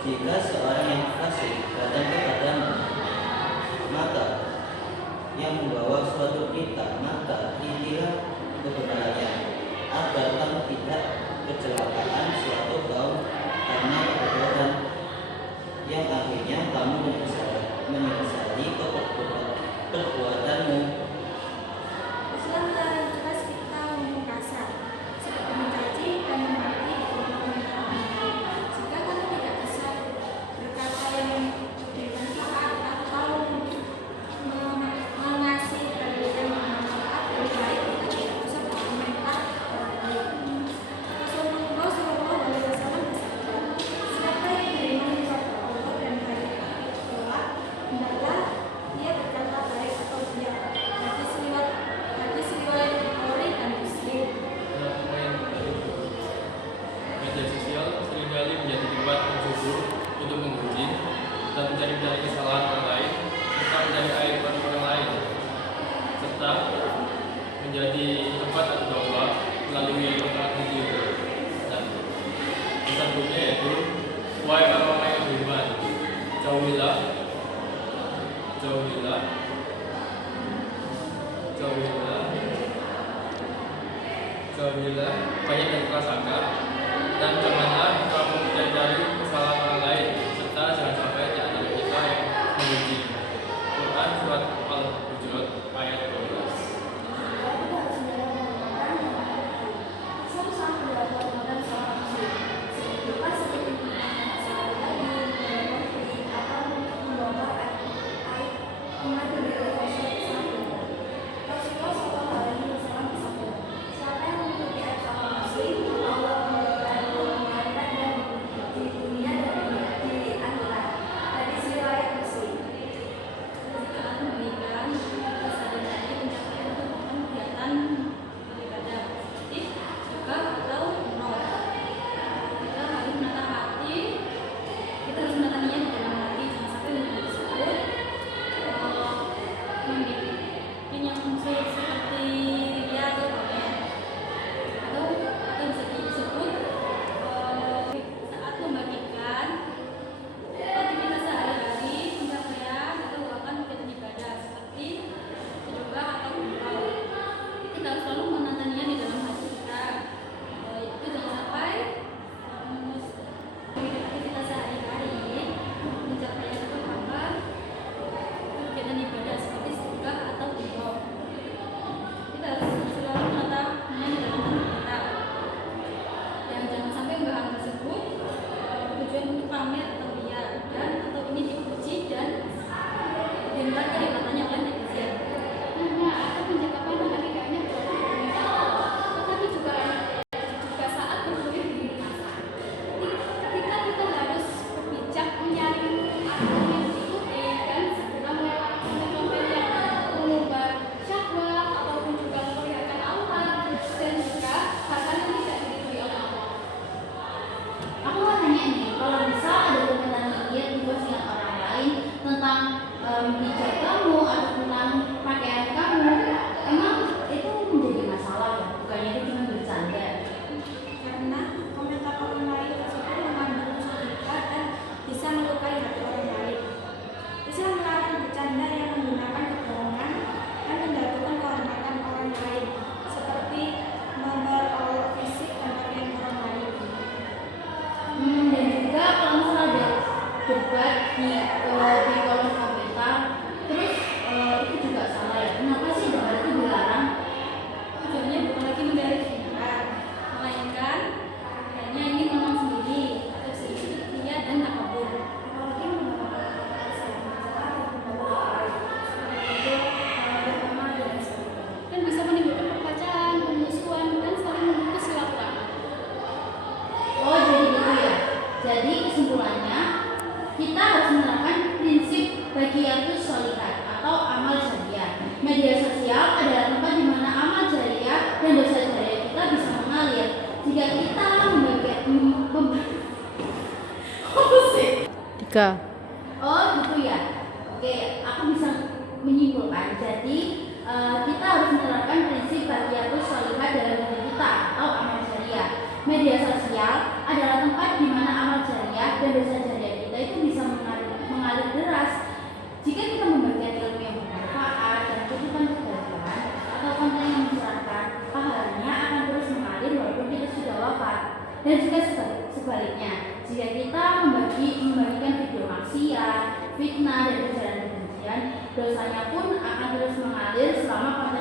Jika seorang yang fasik datang kepadamu, maka yang membawa suatu berita, maka inilah kebenarannya, agar kamu tidak kecelakaan suatu kaum karena kebodohan, yang akhirnya kamu menyesali perbuatanmu. Islam melarang jelas kita ngomong kasar, seperti mencaci dan memaki di kolom komentar online. Jika kamu tidak bisa berkata yang bermanfaat atau mengasih balikan bermanfaat, lebih baik kita tidak usah berkomentar orang lain. Rasulullah SAW bersabda, siapa yang beriman kepada Allah dan hari kelak, hendaklah dia berkata baik atau diam. Hadis riwayat Bukhari dan Muslim. Media sosial seringkali menjadi tempat mensyukur untuk memuji dan mencari-cari kesalahan orang lain serta mencari aib orang lain, serta menjadi tempat adu domba melalui konten video. Dan sesungguhnya yaitu, wahai orang-orang yang beriman, jauhilah banyak dari prasangka, dan janganlah kamu mencari kesalahan orang lain, serta jangan sampai di antara kita yang memuji. Quran surat Al-Hujurat ayat 12. hijab kamu atau tentang pakaian kamu, emang itu menjadi masalah ya? Bukannya itu cuma bercanda? Karena komentar orang lain tersebut mengandung unsur gibah dan bisa melukai hati orang lain. Islam melarang bercanda yang menggunakan kebohongan dan menjatuhkan kehormatan orang lain, seperti memperolok fisik dan pakaian orang lain. Dan juga kalau misalnya ada debat di kolom komentar, terus itu juga salah ya? Kenapa sih debat itu dilarang? Tujuannya bukan lagi mencari kebenaran, melainkan hanya ingin menang sendiri atau sedikit ria dan takabur. Apalagi menggunakan masalah dan bisa menimbulkan perpecahan, permusuhan, dan saling memutus silaturahmi. Oh, jadi gitu ya. Jadi kesimpulannya, kita harus menerapkan prinsip baqiyatus sholihah atau amal jariah. Media sosial adalah tempat di mana amal jariah dan dosa jariah kita bisa mengalir. Jika kita Tiga. Oh gitu ya. Oke, aku bisa menyimpulkan. Jadi kita harus menerapkan prinsip baqiyatus sholihah dalam hidup kita atau amal jariah. Media sosial adalah tempat di mana amal jariah dan dosa jariah fitnah dan ujaran kebencian, dosanya pun akan terus mengalir selama konten